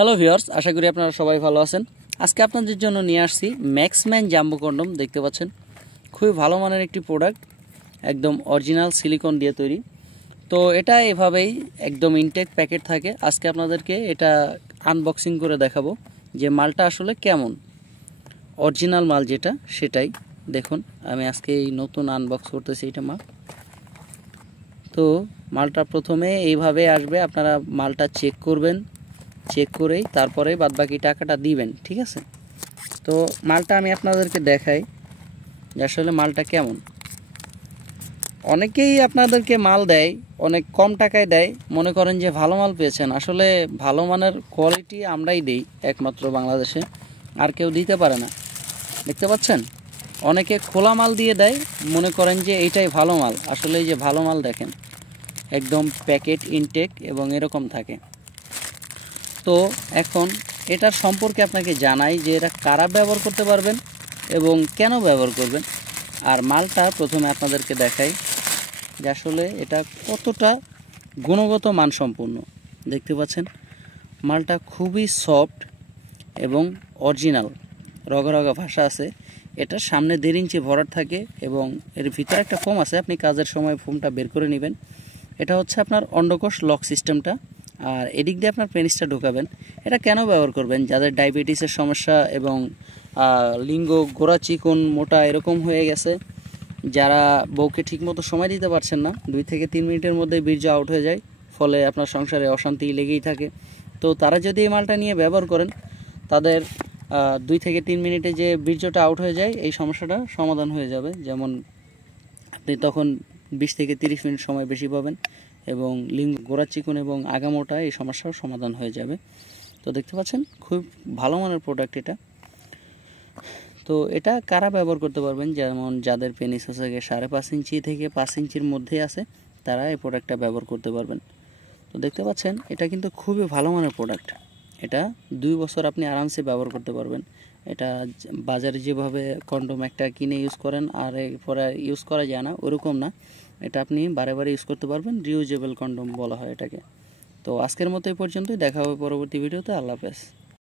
Hello viewers, আশা করি আপনারা সবাই ভালো আছেন। আজকে আপনাদের জন্য নিয়ে আসছি ম্যাক্সম্যান জাম্বো কন্ডম। দেখতে পাচ্ছেন খুবই ভালো মানের একটি প্রোডাক্ট, একদম অরিজিনাল সিলিকন দিয়ে তৈরি। তো এটা এভাবেই একদম ইনটেক প্যাকেট থাকে। আজকে আপনাদেরকে এটা আনবক্সিং করে দেখাবো যে মালটা আসলে কেমন, অরিজিনাল মাল যেটা সেটাই। দেখুন আমি আজকে এই নতুন আনবক্স করতেছি এটা মাল। তো মালটা প্রথমে এইভাবে আসবে, আপনারা মালটা চেক করবেন, চেক করেই তারপরে বাদবাকি টাকাটা দিবেন, ঠিক আছে? তো মালটা আমি আপনাদেরকে দেখাই যে আসলে মালটা কেমন। অনেকেই আপনাদেরকে মাল দেয়, অনেক কম টাকায় দেয়, মনে করেন যে ভালো মাল পেয়েছেন। আসলে ভালো মানের কোয়ালিটি আমরাই দেই একমাত্র বাংলাদেশে, আর কেউ দিতে পারে না। দেখতে পাচ্ছেন অনেকে খোলা মাল দিয়ে দেয়, মনে করেন যে এইটাই ভালো মাল। আসলে এই যে ভালো মাল দেখেন একদম প্যাকেট ইনটেক এবং এরকম থাকে। তো এখন এটার সম্পর্কে আপনাকে জানাই যে এটা কারা ব্যবহার করতে পারবেন এবং কেন ব্যবহার করবেন। আর মালটা প্রথমে আপনাদেরকে দেখাই যে আসলে এটা কতটা গুণগত মানসম্পন্ন। দেখতে পাচ্ছেন মালটা খুবই সফট এবং অরিজিনাল, রগা রগা ভাষা আছে। এটার সামনে 1.5 ইঞ্চি ভরাট থাকে এবং এর ভিতরে একটা ফোম আছে, আপনি কাজের সময় ফোমটা বের করে নেবেন। এটা হচ্ছে আপনার অন্ডকোষ লক সিস্টেমটা, আর এদিক দিয়ে আপনার পেনিসটা ঢোকাবেন। এটা কেন ব্যবহার করবেন? যাদের ডায়াবেটিসের সমস্যা এবং লিঙ্গ গোড়া চিকন মোটা এরকম হয়ে গেছে, যারা বউকে ঠিকমতো সময় দিতে পারছেন না, 2 থেকে 3 মিনিটের মধ্যে বীর্য আউট হয়ে যায়, ফলে আপনার সংসারে অশান্তি লেগেই থাকে। তো তারা যদি এই মালটা নিয়ে ব্যবহার করেন, তাদের 2 থেকে 3 মিনিটে যে বীর্যটা আউট হয়ে যায়, এই সমস্যাটা সমাধান হয়ে যাবে। যেমন আপনি তখন 20 থেকে 30 মিনিট সময় বেশি পাবেন এবং লিঙ্গ গোড়া চিকন এবং আগামোটা এই সমস্যার সমাধান হয়ে যাবে। তো দেখতে পাচ্ছেন খুব ভালো মানের প্রোডাক্ট এটা। তো এটা কারা ব্যবহার করতে পারবেন? যেমন যাদের পেনিস আছে 5.5 ইঞ্চি থেকে 5 ইঞ্চির মধ্যে আছে, তারা এই প্রোডাক্টটা ব্যবহার করতে পারবেন। তো দেখতে পাচ্ছেন এটা কিন্তু খুবই ভালো মানের প্রোডাক্ট। এটা 2 বছর আপনি আরামসে ব্যবহার করতে পারবেন। এটা বাজারে যেভাবে কন্ডোম একটা কিনে ইউজ করেন আর এরপরে ইউজ করা যায় না, ওরকম না। এটা আপনি বারে বারে ইউজ করতে পারবেন। রিউজেবল কন্ডোম বলা হয় এটাকে। তো আজকের মতো এই পর্যন্তই, দেখা হবে পরবর্তী ভিডিওতে। আল্লাহ হাফেজ।